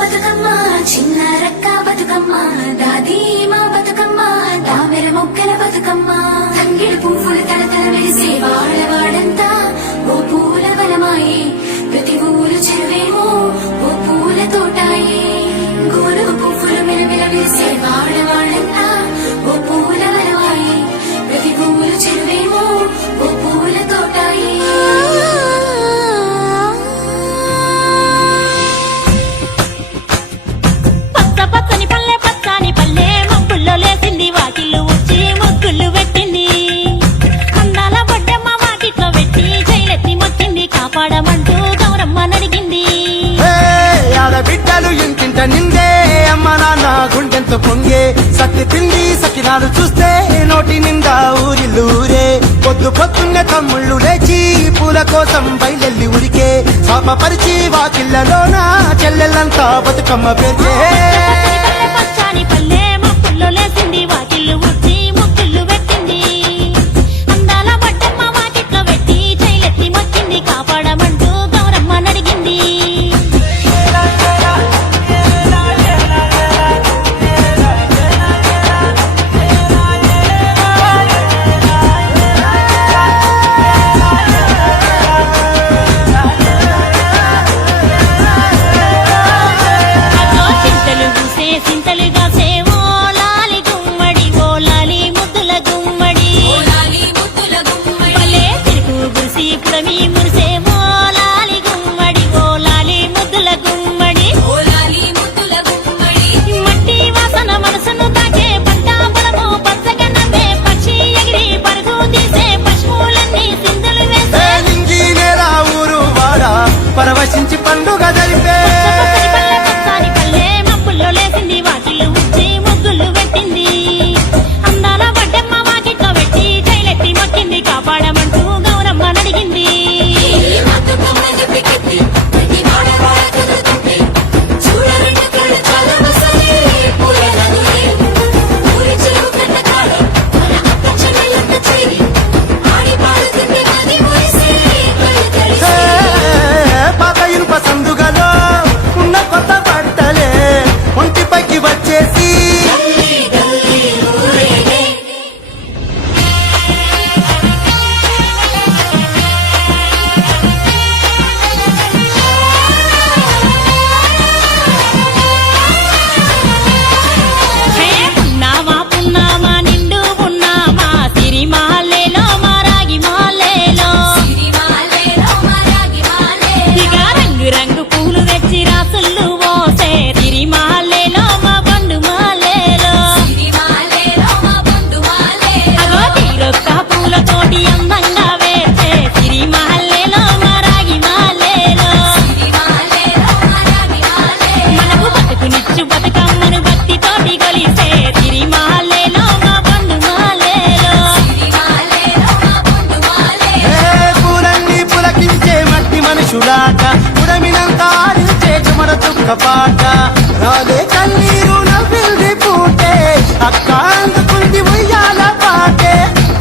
బతుకమ్మ చిన్న రక్క బతుకమ్మ దాది మా బతుకమ్మ దామెర మొక్కల బతుకమ్మ తంగిడి పువ్వులు తడతల వెలిసే వాడవాడంతా ఓ పూల వనమాయే ప్రతి ఊరు చెరువేమో ఓ పూల తోటాయే గోరు పువ్వులు మెలమెల వెలిసే వాడవాడంతా ఓ పూల వనమాయే ప్రతి ఊరు చెరువేమో ఓ పూల తోటాయే పచ్చని పల్లె పచ్చని పల్లె మబ్బుల్లో లేసింది వాకిళ్ళు వచ్చి ముగ్గులు పెట్టింది అందాల బొడ్డమ్మ వాకిట్లో పెట్టి జైలెత్తి మొక్కింది కాపాడమంటూ గౌరమ్మ నడిగింది బిడ్డలు ఇంటింట నిందే అమ్మ నాన్న గుండెంతో పొంగే సత్తి పిండి సకినాలు చూస్తే నోటి నిండా ఊరిల్లూరే పొద్దు పొద్దున్నే తమ్ముళ్ళు లేచి పూల కోసం బయలెల్లి ఉరికే శాపపరిచి వాకిళ్లలోన చెల్లెళ్ళంతా బతుకమ్మ పేర్చే పచ్చని పల్లె మబ్బుల్లో లేసింది వాకిళ్ళు వచ్చి ముగ్గులు పెట్టింది అందాల బొడ్డమ్మ వాకిట్లో పెట్టి జైలెత్తి మొక్కింది కాపాడమంటూ గౌరమ్మ నడిగింది చింతలుగా సేవో లాలి గుమ్మడి ఓ లాలి ముద్దుల గుమ్మడి భలే తిరుగు గురిసి పుడమి మురిసేవో లాలి గుమ్మడి ఓ లాలి ముద్దుల గుమ్మడి మట్టి వాసన మనసును తాకే పంట పొలము పచ్చగా నవ్వే పక్షి ఎగిరి పరుగు తీసే పశువులన్నీ సింధులు వేసే నింగినేరా ఊరు వాడ పరవశించి పండుగ జరిపే పచ్చని పల్లె మబ్బుల్లో లేసింది వాకిళ్ళు వచ్చి ముగ్గులు పెట్టింది అందాల బొడ్డమ్మ వాకిట్లో పెట్టి జైలెత్తి మొక్కింది కాపాడమంటూ గౌరమ్మ నడిగింది పాత ఇనుప సందుగలో ఉన్న కొత్త బట్టలే ఒంటిపైకి వచ్చేసి పున్నామా పున్నామా నిండు పున్నామా సిరి మహల్లేలో మా రాగి మహల్లేలో ఇక రంగు రంగు పూలు తెచ్చి రాసుళ్ళు పోసే సిరి మహల్లేలో మా బండు మహల్లేలో అగో తీరొక్క పూలతోటి అందంగా వేసే సిరి మహల్లేలో మా రాగి మహల్లేలో మనకు బతుకునిచ్చు బతుకమ్మను భక్తితోటి కొలిసే సిరి మహల్లేలో మా బండు మహల్లేలో పూలన్నీ పులకించే మట్టి మనుషులాట ఉడమినంతా ఆడించే చెమర చుక్క పాట రాలే కన్నీరు నవ్వింది పూటే అక్క అందుకుంది ఉయ్యాల పాటే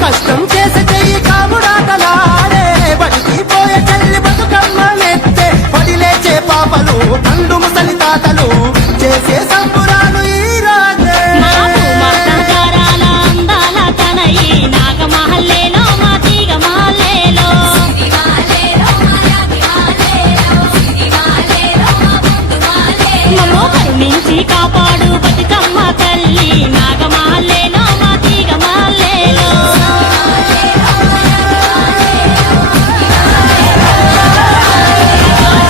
కష్టం చేసే చెయ్యి కాముడాటలాడే బడికి పోయే చెల్లి బతుకమ్మ నెత్తే పడి లేచే పాపలు పండు ముసలి తాతలు చేసే సంబురాలు ఈ రాజే మా సంసారాల అందాల తనయి నాగ మహల్లేలో మా తీగ మహల్లేలో మమ్మో కరుణించి కాపాడు బతుకమ్మ తల్లి నాగ మహల్లేలో మా తీగ మహల్లేలో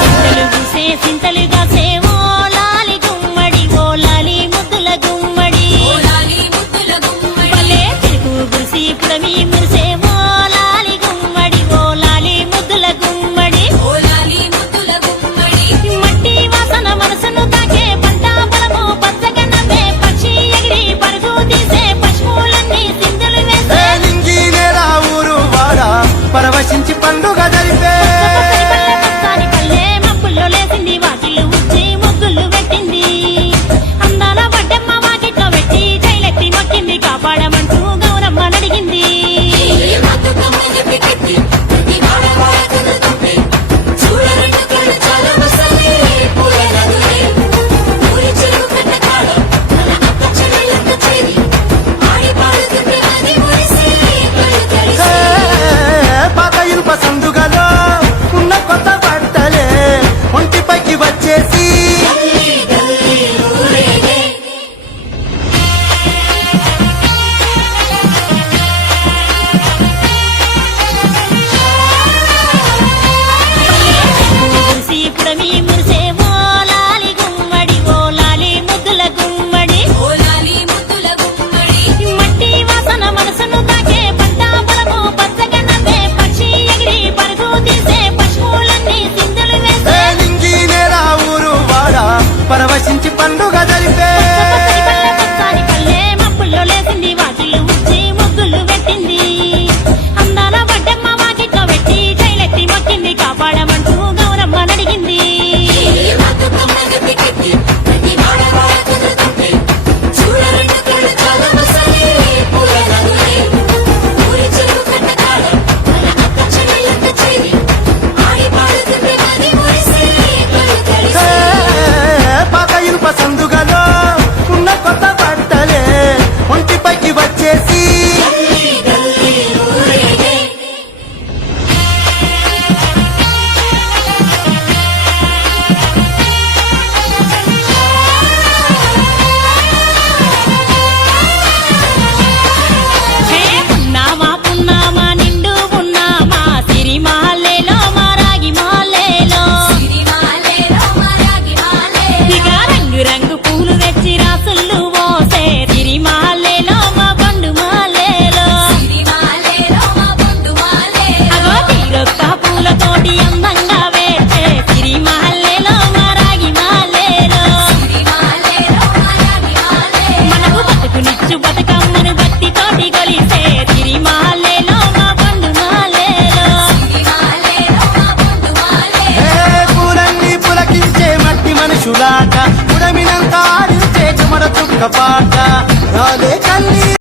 చింతలు పూసే చింతలుగా సేవో లాలి గుమ్మడి ఓ లాలి ముద్దుల గుమ్మడి భలే తిరుగు గురిసి పుడమి మురిసేవో లాలి గుమ్మడి ఓ లాలి ముద్దుల గుమ్మడి మట్టి వాసన మనసును తాకే పంట పొలము పచ్చగా నవ్వే పక్షి ఎగిరి పరుగు తీసే పశువులన్నీ సింధులు వేసే నింగినేరా ఊరు వాడ పరవశించి పండుగ జరిపే పచ్చని పల్లె మబ్బుల్లో లేసింది వాకిళ్ళు వచ్చి ముగ్గులు పెట్టింది అందాల బొడ్డమ్మ వాకిట్లో పెట్టి జైలెత్తి మొక్కింది కాపాడమంటూ గౌరమ్మ నడిగింది చూడరండి చాలా మసాలే పూల చెట్టు బతుకమ్మను భక్తి తోటి గొలిసే తిరిమాలేలో మా బండు మాలేలో పూలన్నీ పులకించే మట్టి మనుషులాట ఉడమినంత ఆడించే చుమర చుక్క పాట